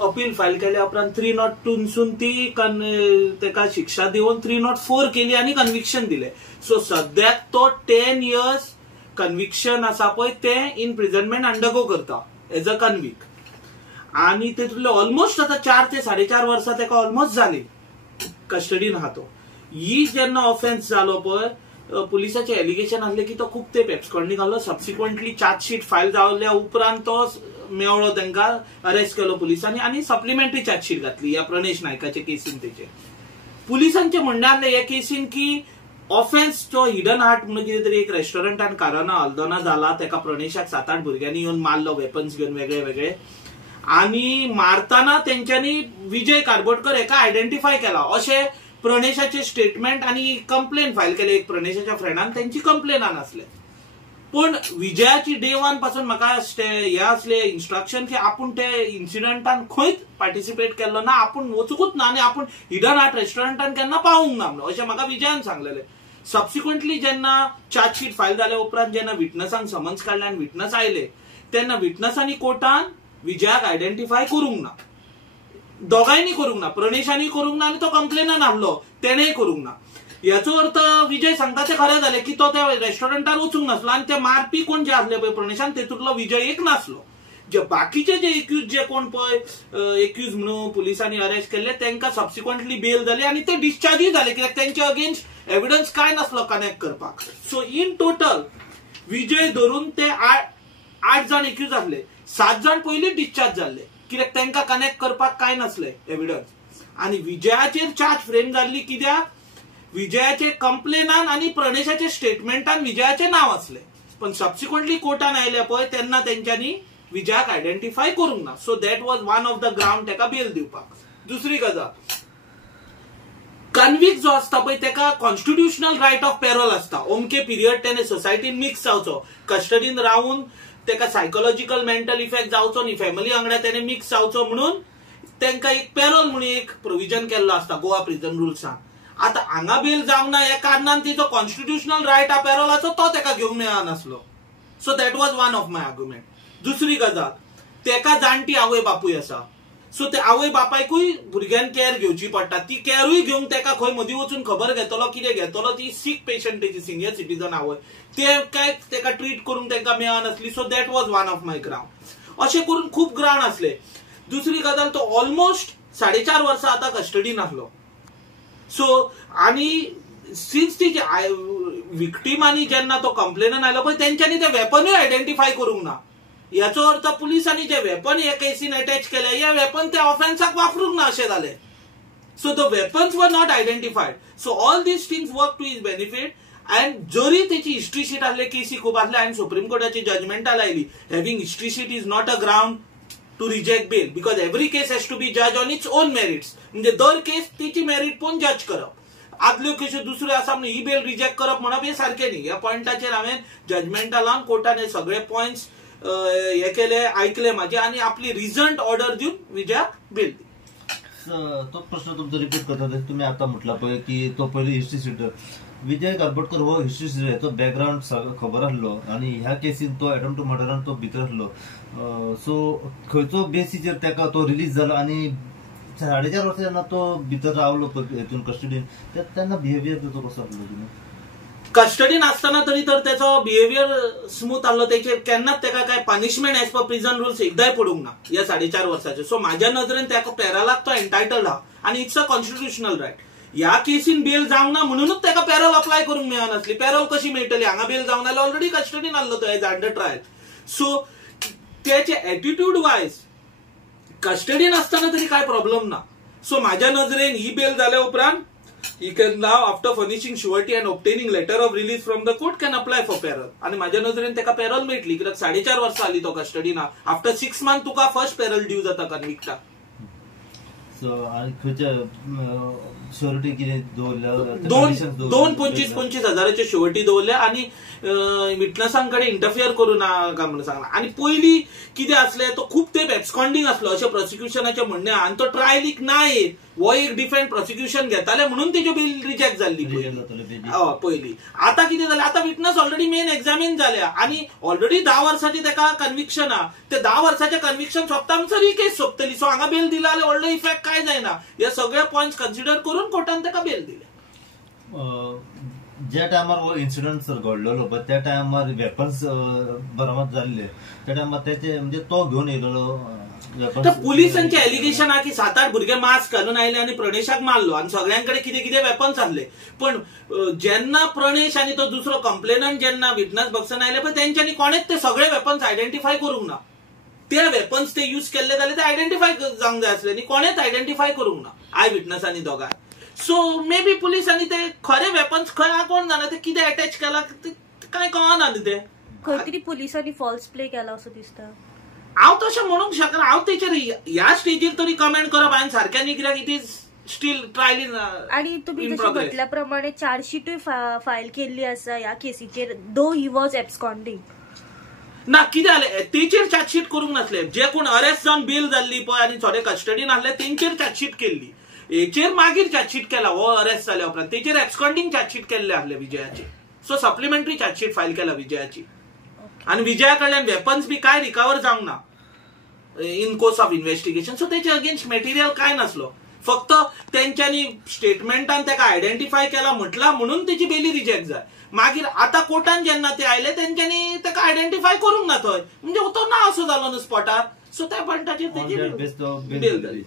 Appeal file केल्या उपरांत 302 ती तेका शिक्षा दिवन 304 केली आणि कन्व्हिक्शन दिले. सो सद्याक तो 10 years कन्व्हिक्शन आसा पळय ते इम्प्रिझनमेंट अंडरगो करता एज अ कन्व्हिक्ट. आणि तेतूंतले ऑलमोस्ट आता 4 ते 4.5 वर्सां तेका ऑलमोस्ट जाली कस्टडीन आहा तो. ही जेन्ना ऑफेन्स जालो पळय पुलिसाचे एलिगेशन आसले की तो खूप तेंप एब्सकॉन्डिंग घालो. सबसिक्वेंटली चार्जशीट फायल जावल्या उपरांत तो मेवळो, तांकां अरेस्ट केलो पुलिसांनी आणि सप्लिमेंटरी चार्जशीट घातली ह्या प्रणेश नायकाचे केसीन. तेचे पुलिसांचे म्हणणे आसले ह्या केसीन की ऑफेन्स जो हिडन हार्ट म्हणून कितें तरी एक रेस्टॉरंटान काराना हल्दोना जाला, तेका प्रणेशाक 7-8 भुरग्यांनी येवन मारलो वेपन्स घेवन वेगळे वेगळे. आणि मारताना तेंच्यांनी विजय कारबोटकर हेका आयडेंटिफाय केला अशें प्रणेशाचे स्टेटमेंट आणि कंप्लेन फायल केले एक प्रणेशाच्या फ्रेंडान, त्यांची कंप्लेनान असले. पण विजयाची डे 1 पासून म्हाका हे असले इन्स्ट्रक्शन की आपण ते इन्सिडंटान खंयच पार्टिसिपेट केल्लो ना, आपण वचूकूच ना आणि आपण हिडन हार्ट रेस्टॉरंटान केन्ना पावूंक ना म्हणून अशें म्हाका विजयान सांगलेले. सबसिक्वेंटली जेन्ना चार्जशीट फायल जाल्या उपरांत जेन्ना विटनसांक समन्स काडले आनी विटनस आयले तेन्ना विटनसांनी कोर्टान विजयाक आयडेंटिफाय करूंक ना, दोगांयनी करूंक ना, प्रणेशांनी करूंक ना आणि तो कंप्लेनान आहलो तेणेय करूंक ना. याचो अर्थ विजय सांगता ते खरें जालें की तो त्या रेस्टॉरंटार वचूंक नासलो आणि ते मारपी कोण जे आसले पळय प्रणेशान तेतूंतलो विजय एक नासलो. जे बाकीचे जे एक्यूज जे कोण पळय एक्यूज म्हणून पुलिसांनी अरेस्ट केल्ले तांकां सबसिक्वेंटली बेल जाली आणि ते डिस्चार्जय जाले कित्याक तेंचे अगेन्स्ट एविडन्स काय नासलो कनेक्ट करपाक. सो इन टोटल विजय धरून ते 8 जाण एक्यूज आसले, 7 जाण पयलींच डिस्चार्ज जाल्ले कित्याक तांकां कनेक्ट करपाक काय नासले एविडन्स. आणि विजयाचेर चार्ज फ्रेम जाल्ली कित्याक विजयाचे कंप्लेनान आणि प्रणेशाचे स्टेटमेंटान विजयाचे नाव असले. पण सबसिक्वेंटली कोर्टान आयले पळय तेन्ना तेंच्यांनी विजयाक आयडेंटिफाय करूंक ना. So that was one of the ground तेका बेल दिवपाक. दुसरी गजाल कन्व्हिक्ट जो असता पळय तेका कॉन्स्टिट्युशनल रायट ऑफ पॅरोल असता. ओमके पिरियड तेणे सोसायटीन मिक्स जावचो, कस्टडीन रावून तेका सायकोलॉजिकल मेंटल इफेक्ट जावचो न्ही, फॅमिली वांगडा तेणे मिक्स जावचो म्हणून तेंकां एक पॅरोल म्हणून एक प्रोविजन केल्लो असता गोवा प्रिझन रुल्सान. आता हांगा बेल जावंक ना ह्या कारणान तिचो कॉन्स्टिट्युशनल रायट आ पॅरोलाचो तो तेका घेवंक मेळना नासलो. So that was one of my argument. दुसरी गजाल तेका जाणटी आवय बापूय आसा, सो ते आवय बापायकूय भुरग्यान केअर घेवची पडटा. ती केअरूय घेवंक तेका खंय मदीं वचून खबर घेतलो कितें घेतलो, ती सीक पेशंटेची सिनियर सिटीजन आवय ते काय तेका ट्रीट करूंक तेंकां मेळनासली. So that was one of my ground. अशें करून खूब ग्राउंड असले. दुसरी गजाल तो ऑलमोस्ट 4.5 वर्सां आतां कस्टडीन आसलो. सो आणि सिन्स तिचे विक्टीमांनी जेन्ना तो कंप्लेनन आयलो पळय तेंच्यांनी ते वेपनूय आयडेंटिफाय करूंक ना. याचो अर्थ पुलिसांनी जे वेपन हे केसीन अटॅच केले हे वेपन त्या ऑफेन्साक वापरूंक ना अशें जालें. So the weapons were not identified. So all these things work to his benefit. And जरी त्याची हिस्ट्री शीट आसले केसी खूब आसले आणि सुप्रीम कोर्टाची जजमेंटां लायली having history sheet is not a ground to reject bail because every case has to be जज ऑन इट्स ओन मेरिट्स. म्हणजे दर केस तिची मेरिट पण जज करप. आदल्यो केसी दुसऱ्यो आसा म्हणून ही बेल रिजेक्ट करप म्हणप हे सारखें न्ही. ह्या पॉयंटाचेर हांवें जजमेंटां लावन कोर्टान हे सगळे पॉयंट्स हे केले, आयकले माझे आणि आपली रिझल्ट ऑर्डर दिवन विजयाक बेल दिली. तो प्रश्न तुमचा रिपीट करता. तुम्ही आता म्हटला पळय की तो पयली हिस्ट्री शीट विजय कारबोटकर हो हिस्ट्री शीट हेचो बॅकग्राऊंड खबर आसलो आणि ह्या केसीन तो अटेम्प्ट टू मर्डरान तो भितर आसलो. सो खंयचो बेसीचेर तेका तो रिलीज जालो आणि 4.5 वर्सां जेन्ना तो भितर रावलो हेतून कस्टडीन तेन्ना बिहेवियर तेचो कसो आसलो? कस्टडीन असताना तरी तर त्याचो बिहेवियर स्मूथ आसलो. तेचेर केन्नाच तेका काय punishment as per prison rules एकदांय पडूंक ना या 4.5 वर्साचे. सो म्हाज्या नजरेन तेका पॅरलाक तो एंटायटल्ड हा आणि इट्स अ कॉन्स्टिट्युशनल रायट. ह्या केसीन बेल जावंक ना म्हणूनच तेका पॅरोल अप्लाय करूंक मेळनासली. पॅरोल कशी मेळटली? हांगा बेल जावंक नाल्यार ऑलरेडी कस्टडीन आसलो तो एज अंडर ट्रायल. सो त्याचे एटिट्यूड वायज कस्टडीन असताना तरी काय प्रॉब्लेम ना. सो म्हाज्या नजरेन ही बेल जाल्या उपरांत he can now after furnishing surety and obtaining letter of release from the court can apply for parole. आणि माझ्या नजरेन तेका पॅरोल मेळटली कित्याक 4.5 वर्सां आली तो कस्टडीन. आफ्टर 6 months तुका फर्स्ट पॅरोल ड्यू जाता कन्व्हिक्टाक. आनी खंयच्या श्युरिटी कितें दवरल्या? 2-25,000च्यो श्युरिटी दवरल्या आनी विटनसांकडे इंटरफियर करू नाका म्हणून सांगला. आनी पयलीं कितें असलें तो खूब तेंप एब्सकॉन्डिंग असलो अशें प्रोसिक्युशनाचें म्हणणें आनी तो ट्रायलीक ना येत हो एक डिफेंड प्रोसिक्युशन घेताले म्हणून तेजी बेल रिजेक्ट जाल्ली पयलीं. आतां कितें जालें, आतां विटनस ऑलरेडी मेन एक्झामीन जाल्या आनी ऑलरेडी 10 वर्सांची तेका कन्विक्शन आहा. ते 10 वर्साचें कन्विक्शन सोंपता म्हणसर ही केस सोंपतली. सो हांगा बेल दिला जाल्यार व्हडलो इफेक्ट काय जायना. हे सगळे पॉयंट्स कन्सिडर करून कोर्टान तेका बेल दिले. ज्या टायमार हो इन्सिडंट जर घडलेलो पळय त्या टायमार वेपन्स बरामद जाल्ले त्या टायमार त्याचे म्हणजे तो घेऊन येयलो पुलिसांचे एलिगेशन आहा की 7-8 भुरगे मास्क घालून आयले आणि प्रणेशाक मारलो आणि सगळ्यांकडे कितें कितें वेपन्स आसले. पण जेन्ना प्रणेश आणि तो दुसरो कंप्लेनंट जेन्ना विटनस बॉक्सान आयले पळय तेंच्यांनी कोणेच ते सगळे वेपन्स आयडेंटिफाय करूंक ना. ते वेपन्स ते यूज केल्ले जाल्यार ते आयडेंटिफाय जावंक जाय आसले आनी कोणेच आयडेंटिफाय करूंक ना आय विटनसांनी दोगांय. सो मे बी पुलिसांनी ते खरे वेपन्स खंय आहा कोण जाणा, ते कितें अटॅच केला काय कळना न्ही. ते खंय तरी पुलिसांनी फॉल्स प्ले केला असो दिसता. हांव तशें म्हणूंक शकना. हांव तेचेर ह्या स्टेजीर तरी कमेंट करप हांवें सारकें न्ही, कित्याक it is steel trial in. आणि तुम्ही जशें म्हटल्या प्रमाणे चार्जशीटूय फायल केल्ली आसा ह्या केसीचेर, दो ही वॉज एब्सकॉन्डिंग. ना कितें जालें तेचेर चार्जशीट करूंक नासले. जे कोण अरेस्ट जावन बेल जाल्ली पळय आनी थोडे कस्टडीन आसले तेंचेर चार्जशीट केल्ली. हेचेर मागीर चार्जशीट केला हो अरेस्ट जाल्या उपरांत. तेचेर एब्सकॉन्डिंग चार्जशीट केल्ले आसले विजयाची. सो सप्लिमेंटरी चार्जशीट फायल केला विजयाची. आनी विजया कडल्यान वेपन्स बी काय रिकवर जावंक ना in course of investigation. So तेचे अगेन्स्ट मटेरियल काय नासलो. फक्त तेंच्यांनी स्टेटमेंटान तेका आयडेंटिफाय केला म्हटला म्हणून तेची बेली रिजेक्ट जाय. मागीर आतां कोर्टान जेन्ना ते आयले तेंच्यांनी तेका आयडेंटिफाय करूंक ना थंय, म्हणजे तो ना असो जालो न्हू स्पॉटार. सो त्या पॉयंटाचेर तेची बेल जाली.